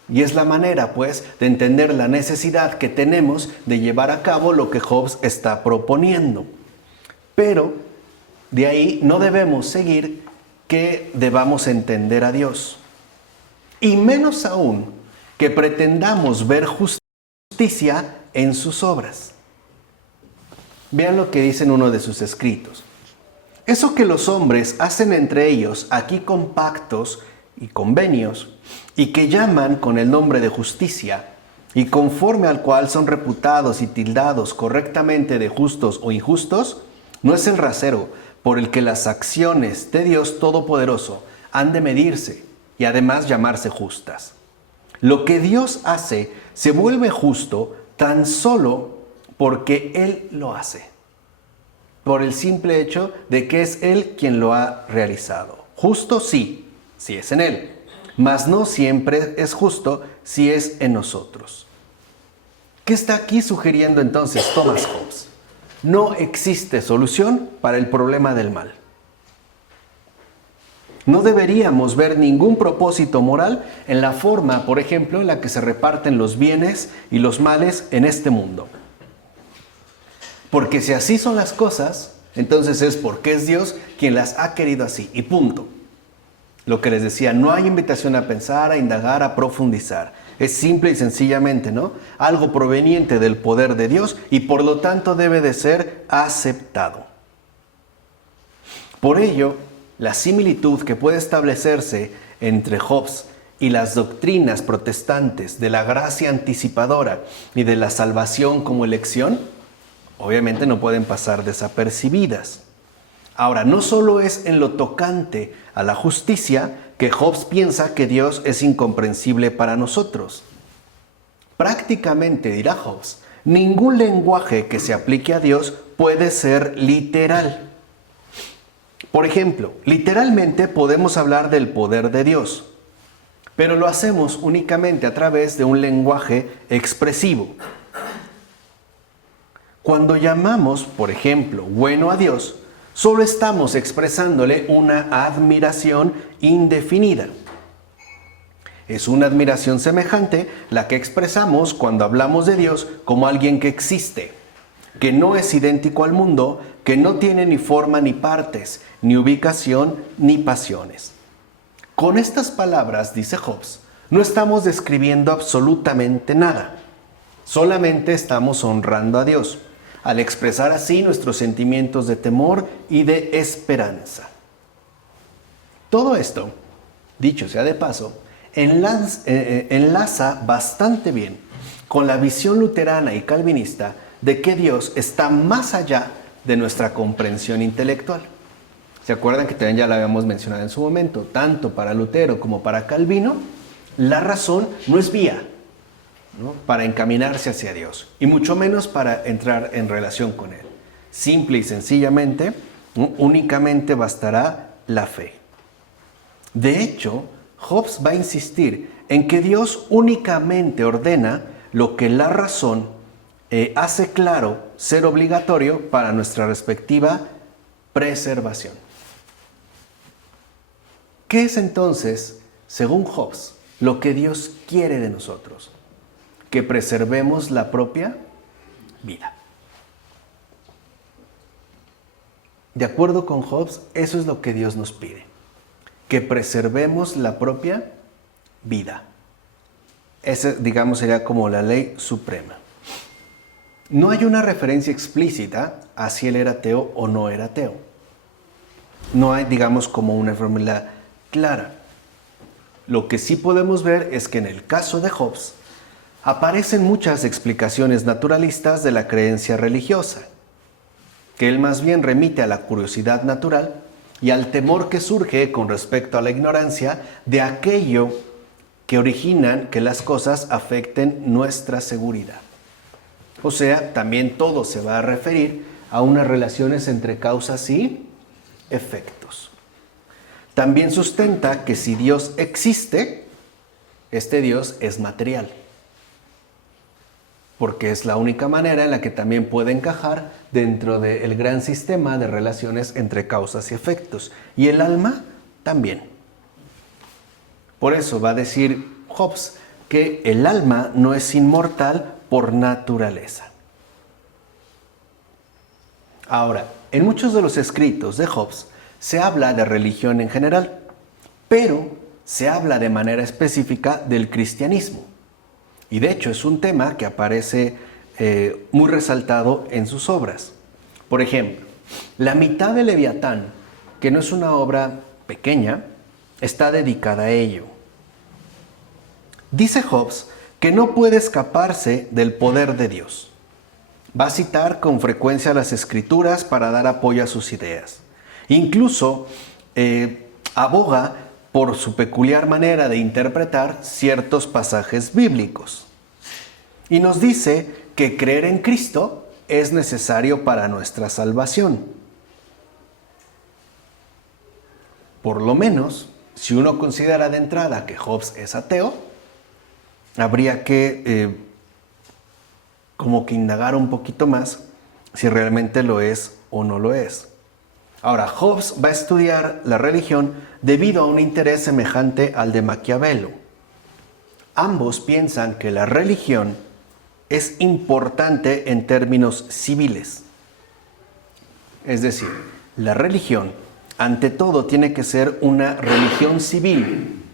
Y es la manera, pues, de entender la necesidad que tenemos de llevar a cabo lo que Hobbes está proponiendo. Pero de ahí no debemos seguir que debamos entender a Dios. Y menos aún que pretendamos ver justicia en sus obras. Vean lo que dice en uno de sus escritos. Eso que los hombres hacen entre ellos aquí con pactos y convenios, y que llaman con el nombre de justicia, y conforme al cual son reputados y tildados correctamente de justos o injustos, no es el rasero por el que las acciones de Dios Todopoderoso han de medirse y además llamarse justas. Lo que Dios hace se vuelve justo tan solo porque Él lo hace, por el simple hecho de que es Él quien lo ha realizado. Justo sí, si es en Él, mas no siempre es justo si es en nosotros. ¿Qué está aquí sugiriendo entonces Thomas Hobbes? No existe solución para el problema del mal. No deberíamos ver ningún propósito moral en la forma, por ejemplo, en la que se reparten los bienes y los males en este mundo. Porque si así son las cosas, entonces es porque es Dios quien las ha querido así, y punto. Lo que les decía, no hay invitación a pensar, a indagar, a profundizar. Es simple y sencillamente, ¿no? Algo proveniente del poder de Dios y por lo tanto debe de ser aceptado. Por ello, la similitud que puede establecerse entre Hobbes y las doctrinas protestantes de la gracia anticipadora y de la salvación como elección, obviamente no pueden pasar desapercibidas. Ahora, no solo es en lo tocante a la justicia que Hobbes piensa que Dios es incomprensible para nosotros. Prácticamente, dirá Hobbes, ningún lenguaje que se aplique a Dios puede ser literal. Por ejemplo, literalmente podemos hablar del poder de Dios, pero lo hacemos únicamente a través de un lenguaje expresivo. Cuando llamamos, por ejemplo, bueno a Dios, solo estamos expresándole una admiración indefinida. Es una admiración semejante la que expresamos cuando hablamos de Dios como alguien que existe, que no es idéntico al mundo, que no tiene ni forma ni partes, ni ubicación ni pasiones. Con estas palabras, dice Hobbes, no estamos describiendo absolutamente nada. Solamente estamos honrando a Dios, al expresar así nuestros sentimientos de temor y de esperanza. Todo esto, dicho sea de paso, enlaza bastante bien con la visión luterana y calvinista de que Dios está más allá de nuestra comprensión intelectual. ¿Se acuerdan que también ya la habíamos mencionado en su momento? Tanto para Lutero como para Calvino, la razón no es vía, ¿no?, para encaminarse hacia Dios, y mucho menos para entrar en relación con Él. Simple y sencillamente, ¿no?, únicamente bastará la fe. De hecho, Hobbes va a insistir en que Dios únicamente ordena lo que la razón hace claro ser obligatorio para nuestra respectiva preservación. ¿Qué es entonces, según Hobbes, lo que Dios quiere de nosotros? Que preservemos la propia vida. De acuerdo con Hobbes, eso es lo que Dios nos pide. Que preservemos la propia vida. Esa, digamos, sería como la ley suprema. No hay una referencia explícita a si él era ateo o no era ateo. No hay, digamos, como una fórmula clara. Lo que sí podemos ver es que en el caso de Hobbes aparecen muchas explicaciones naturalistas de la creencia religiosa, que él más bien remite a la curiosidad natural y al temor que surge con respecto a la ignorancia de aquello que originan que las cosas afecten nuestra seguridad. O sea, también todo se va a referir a unas relaciones entre causas y efectos. También sustenta que si Dios existe, este Dios es material, porque es la única manera en la que también puede encajar dentro del gran sistema de relaciones entre causas y efectos. Y el alma también. Por eso va a decir Hobbes que el alma no es inmortal por naturaleza. Ahora, en muchos de los escritos de Hobbes se habla de religión en general, pero se habla de manera específica del cristianismo. Y de hecho es un tema que aparece muy resaltado en sus obras. Por ejemplo, la mitad de Leviatán, que no es una obra pequeña, está dedicada a ello. Dice Hobbes que no puede escaparse del poder de Dios. Va a citar con frecuencia las Escrituras para dar apoyo a sus ideas. Incluso aboga por su peculiar manera de interpretar ciertos pasajes bíblicos. Y nos dice que creer en Cristo es necesario para nuestra salvación. Por lo menos, si uno considera de entrada que Hobbes es ateo, habría que como que indagar un poquito más si realmente lo es o no lo es. Ahora, Hobbes va a estudiar la religión debido a un interés semejante al de Maquiavelo. Ambos piensan que la religión es importante en términos civiles. Es decir, la religión, ante todo, tiene que ser una religión civil.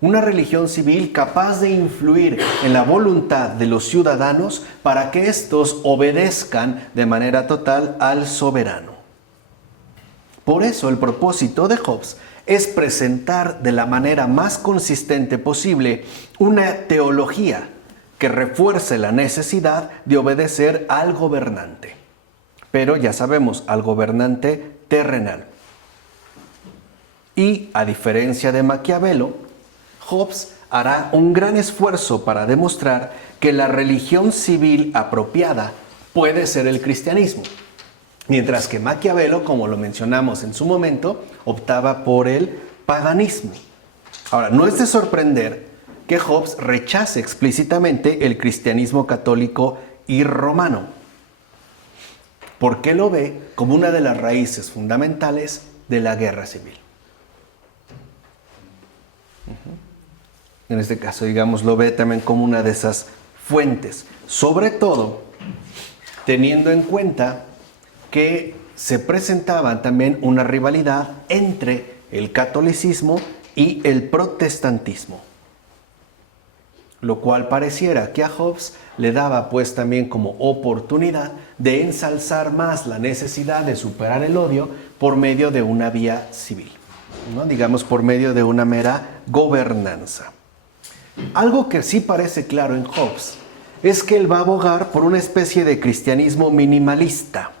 Una religión civil capaz de influir en la voluntad de los ciudadanos para que éstos obedezcan de manera total al soberano. Por eso el propósito de Hobbes es presentar de la manera más consistente posible una teología que refuerce la necesidad de obedecer al gobernante. Pero ya sabemos, al gobernante terrenal. Y a diferencia de Maquiavelo, Hobbes hará un gran esfuerzo para demostrar que la religión civil apropiada puede ser el cristianismo. Mientras que Maquiavelo, como lo mencionamos en su momento, optaba por el paganismo. Ahora, no es de sorprender que Hobbes rechace explícitamente el cristianismo católico y romano, porque lo ve como una de las raíces fundamentales de la guerra civil. en este caso, digamos, lo ve también como una de esas fuentes. Sobre todo, teniendo en cuenta que se presentaba también una rivalidad entre el catolicismo y el protestantismo, lo cual pareciera que a Hobbes le daba pues también como oportunidad de ensalzar más la necesidad de superar el odio por medio de una vía civil, ¿no? Digamos por medio de una mera gobernanza. Algo que sí parece claro en Hobbes es que él va a abogar por una especie de cristianismo minimalista.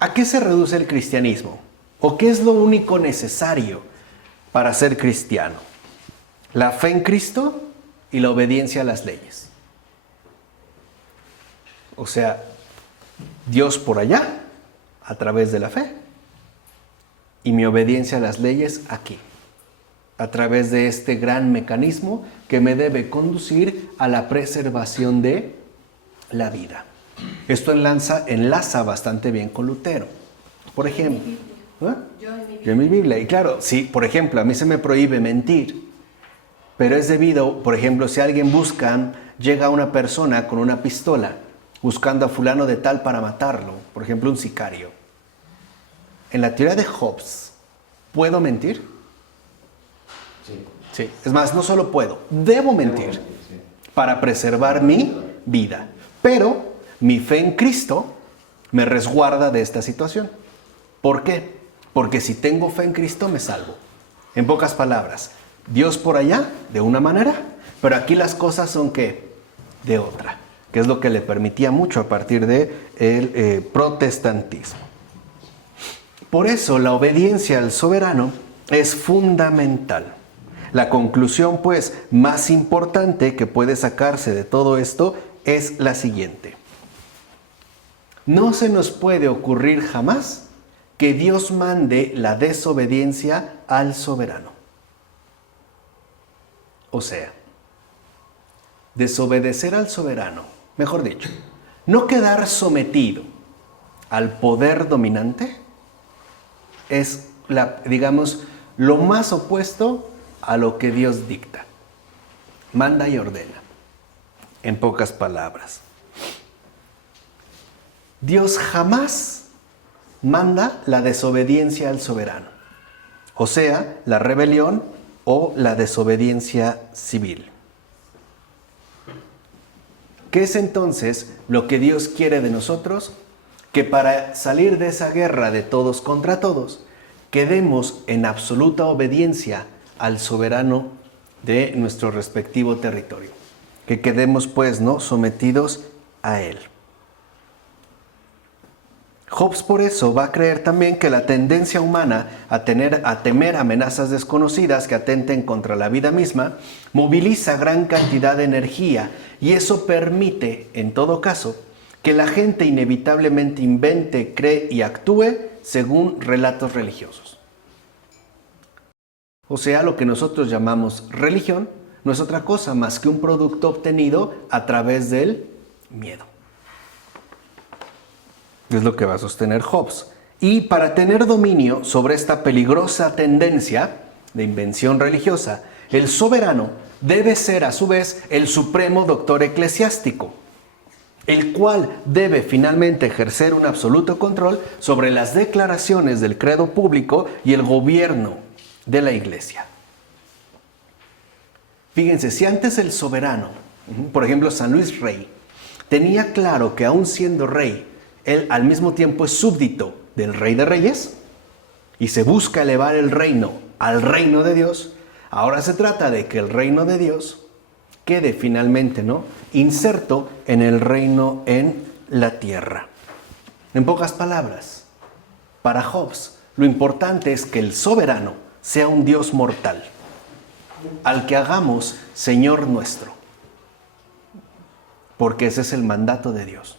¿A qué se reduce el cristianismo? ¿O qué es lo único necesario para ser cristiano? La fe en Cristo y la obediencia a las leyes. O sea, Dios por allá, a través de la fe, y mi obediencia a las leyes aquí, a través de este gran mecanismo que me debe conducir a la preservación de la vida. Esto enlaza bastante bien con Lutero. Por ejemplo, ¿eh? Yo en mi Biblia. Y claro, sí, por ejemplo, a mí se me prohíbe mentir, pero es debido, por ejemplo, si alguien llega una persona con una pistola buscando a fulano de tal para matarlo, por ejemplo, un sicario. En la teoría de Hobbes, ¿puedo mentir? Sí. Es más, no solo puedo, debo mentir para preservar mi vida. Pero mi fe en Cristo me resguarda de esta situación. ¿Por qué? Porque si tengo fe en Cristo me salvo. En pocas palabras, Dios por allá de una manera, pero aquí las cosas son ¿qué? De otra, que es lo que le permitía mucho a partir del protestantismo. Por eso la obediencia al soberano es fundamental. La conclusión, pues, más importante que puede sacarse de todo esto es la siguiente. No se nos puede ocurrir jamás que Dios mande la desobediencia al soberano. O sea, desobedecer al soberano, mejor dicho, no quedar sometido al poder dominante es, digamos, lo más opuesto a lo que Dios dicta, manda y ordena. En pocas palabras, Dios jamás manda la desobediencia al soberano, o sea, la rebelión o la desobediencia civil. ¿Qué es entonces lo que Dios quiere de nosotros? Que para salir de esa guerra de todos contra todos, quedemos en absoluta obediencia al soberano de nuestro respectivo territorio. Que quedemos pues, ¿no?, sometidos a él. Hobbes por eso va a creer también que la tendencia humana a temer amenazas desconocidas que atenten contra la vida misma moviliza gran cantidad de energía y eso permite, en todo caso, que la gente inevitablemente invente, cree y actúe según relatos religiosos. O sea, lo que nosotros llamamos religión no es otra cosa más que un producto obtenido a través del miedo. Es lo que va a sostener Hobbes. Y para tener dominio sobre esta peligrosa tendencia de invención religiosa, el soberano debe ser a su vez el supremo doctor eclesiástico, el cual debe finalmente ejercer un absoluto control sobre las declaraciones del credo público y el gobierno de la iglesia. Fíjense, si antes el soberano, por ejemplo San Luis Rey, tenía claro que aún siendo rey, él al mismo tiempo es súbdito del Rey de Reyes y se busca elevar el reino al reino de Dios, ahora se trata de que el reino de Dios quede finalmente, ¿no?, inserto en el reino en la tierra. En pocas palabras, para Hobbes, lo importante es que el soberano sea un Dios mortal, al que hagamos Señor nuestro, porque ese es el mandato de Dios.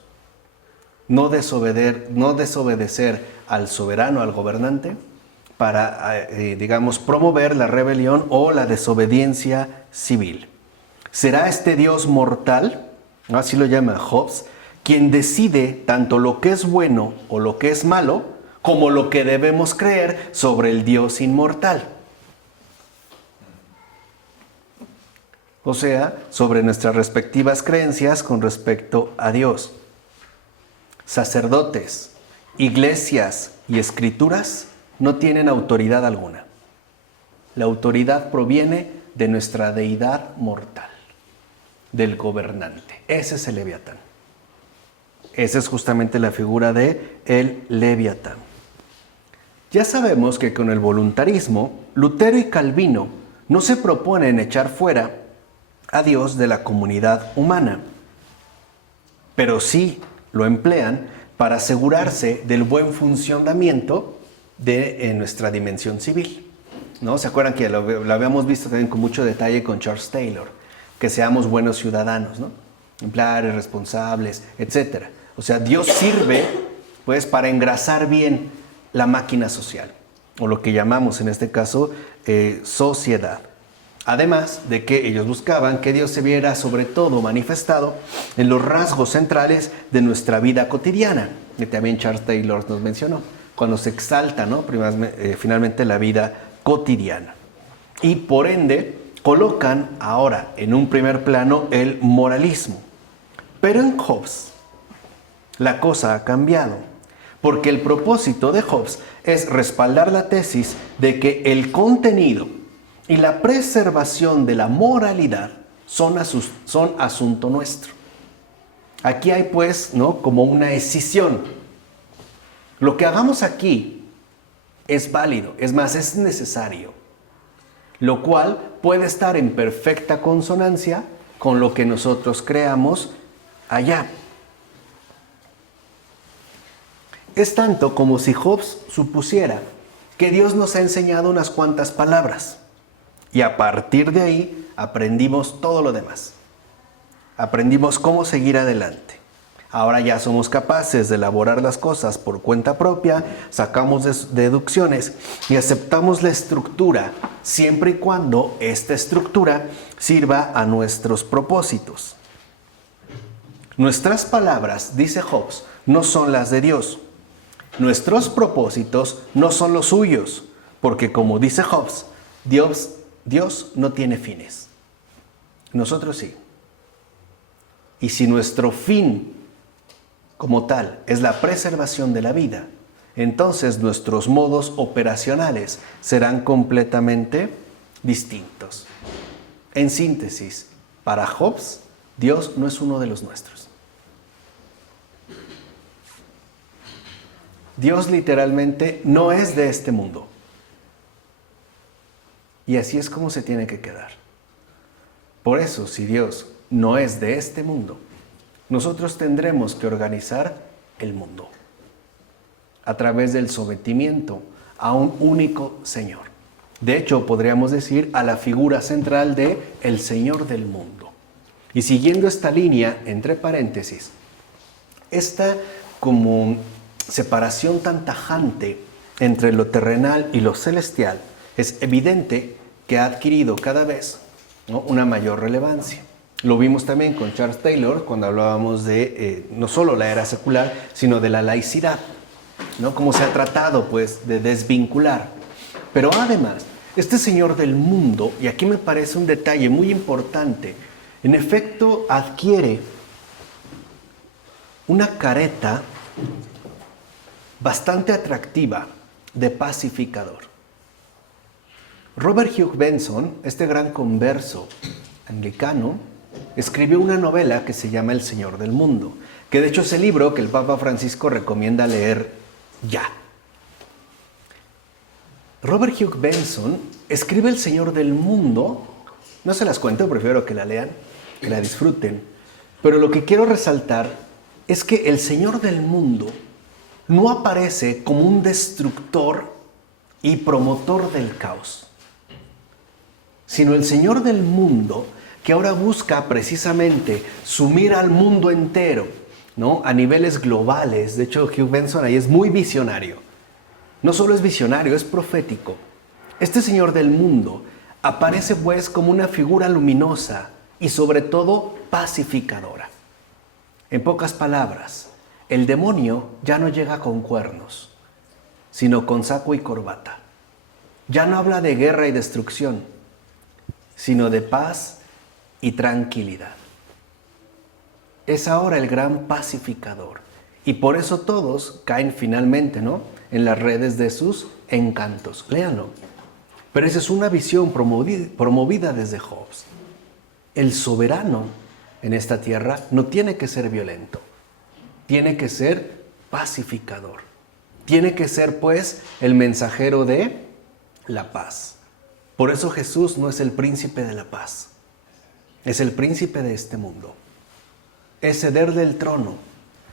No desobedecer al soberano, al gobernante, para, digamos, promover la rebelión o la desobediencia civil. Será este Dios mortal, así lo llama Hobbes, quien decide tanto lo que es bueno o lo que es malo, como lo que debemos creer sobre el Dios inmortal. o sea, sobre nuestras respectivas creencias con respecto a Dios. Sacerdotes, iglesias y escrituras no tienen autoridad alguna. La autoridad proviene de nuestra deidad mortal, del gobernante. Ese es el Leviatán. Esa es justamente la figura de el Leviatán. Ya sabemos que con el voluntarismo, Lutero y Calvino no se proponen echar fuera a Dios de la comunidad humana, pero sí lo emplean para asegurarse del buen funcionamiento de nuestra dimensión civil, ¿no? ¿Se acuerdan que lo habíamos visto también con mucho detalle con Charles Taylor? Que seamos buenos ciudadanos, ¿no? Ejemplares, responsables, etc. O sea, Dios sirve pues para engrasar bien la máquina social, o lo que llamamos en este caso sociedad. Además de que ellos buscaban que Dios se viera sobre todo manifestado en los rasgos centrales de nuestra vida cotidiana, que también Charles Taylor nos mencionó, cuando se exalta, ¿no? Finalmente la vida cotidiana. Y por ende colocan ahora en un primer plano el moralismo. Pero en Hobbes la cosa ha cambiado, porque el propósito de Hobbes es respaldar la tesis de que el contenido y la preservación de la moralidad son asunto nuestro. Aquí hay pues, ¿no?, como una escisión. Lo que hagamos aquí es válido, es más, es necesario, lo cual puede estar en perfecta consonancia con lo que nosotros creamos allá. Es tanto como si Hobbes supusiera que Dios nos ha enseñado unas cuantas palabras y a partir de ahí aprendimos todo lo demás. Aprendimos cómo seguir adelante. Ahora ya somos capaces de elaborar las cosas por cuenta propia, sacamos deducciones y aceptamos la estructura siempre y cuando esta estructura sirva a nuestros propósitos. Nuestras palabras, dice Hobbes, no son las de Dios. Nuestros propósitos no son los suyos, porque como dice Hobbes, Dios no tiene fines. Nosotros sí. Y si nuestro fin como tal es la preservación de la vida, entonces nuestros modos operacionales serán completamente distintos. En síntesis, para Hobbes, Dios no es uno de los nuestros. Dios literalmente no es de este mundo. Y así es como se tiene que quedar. Por eso, si Dios no es de este mundo, nosotros tendremos que organizar el mundo a través del sometimiento a un único Señor. De hecho, podríamos decir a la figura central de el Señor del mundo. Y siguiendo esta línea, entre paréntesis, esta como separación tan tajante entre lo terrenal y lo celestial, es evidente que ha adquirido cada vez, ¿no?, una mayor relevancia. Lo vimos también con Charles Taylor cuando hablábamos de no solo la era secular, sino de la laicidad, ¿no? Cómo se ha tratado pues de desvincular. Pero además, este Señor del mundo, y aquí me parece un detalle muy importante, en efecto adquiere una careta bastante atractiva de pacificador. Robert Hugh Benson, este gran converso anglicano, escribió una novela que se llama El Señor del Mundo, que de hecho es el libro que el Papa Francisco recomienda leer ya. Robert Hugh Benson escribe El Señor del Mundo, no se las cuento, prefiero que la lean, que la disfruten, pero lo que quiero resaltar es que el Señor del Mundo no aparece como un destructor y promotor del caos, sino el Señor del mundo que ahora busca precisamente sumir al mundo entero, ¿no?, a niveles globales. De hecho, Hugh Benson ahí es muy visionario. No solo es visionario, es profético. Este Señor del mundo aparece pues como una figura luminosa y sobre todo pacificadora. En pocas palabras, el demonio ya no llega con cuernos, sino con saco y corbata. Ya no habla de guerra y destrucción, sino de paz y tranquilidad. Es ahora el gran pacificador. Y por eso todos caen finalmente, ¿no?, en las redes de sus encantos. Léanlo. Pero esa es una visión promovida desde Hobbes. El soberano en esta tierra no tiene que ser violento. Tiene que ser pacificador. Tiene que ser, pues, el mensajero de la paz. Por eso Jesús no es el príncipe de la paz. Es el príncipe de este mundo. Es ceder del trono,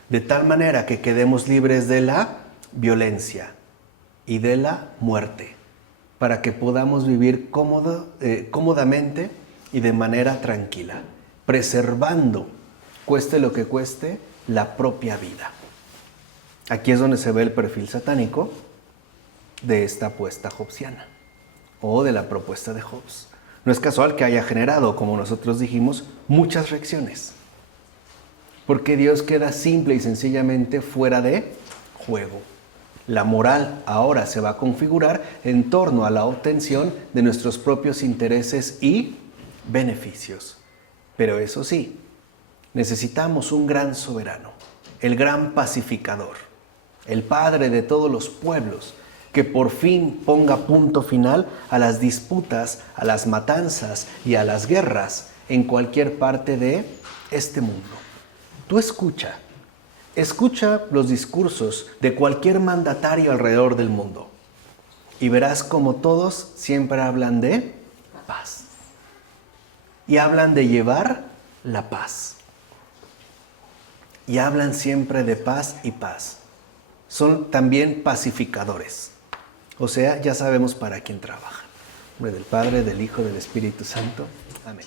de tal manera que quedemos libres de la violencia y de la muerte, para que podamos vivir cómodamente y de manera tranquila, preservando, cueste lo que cueste, la propia vida. Aquí es donde se ve el perfil satánico de esta apuesta hobbesiana o de la propuesta de Hobbes. No es casual que haya generado, como nosotros dijimos, muchas reacciones, porque Dios queda simple y sencillamente fuera de juego. La moral ahora se va a configurar en torno a la obtención de nuestros propios intereses y beneficios. Pero eso sí, necesitamos un gran soberano, el gran pacificador, el Padre de todos los pueblos, que por fin ponga punto final a las disputas, a las matanzas y a las guerras en cualquier parte de este mundo. Tú escucha los discursos de cualquier mandatario alrededor del mundo y verás como todos siempre hablan de paz y hablan de llevar la paz y hablan siempre de paz y paz. Son también pacificadores, o sea, ya sabemos para quién trabajan. En nombre del Padre, del Hijo, del Espíritu Santo. Amén.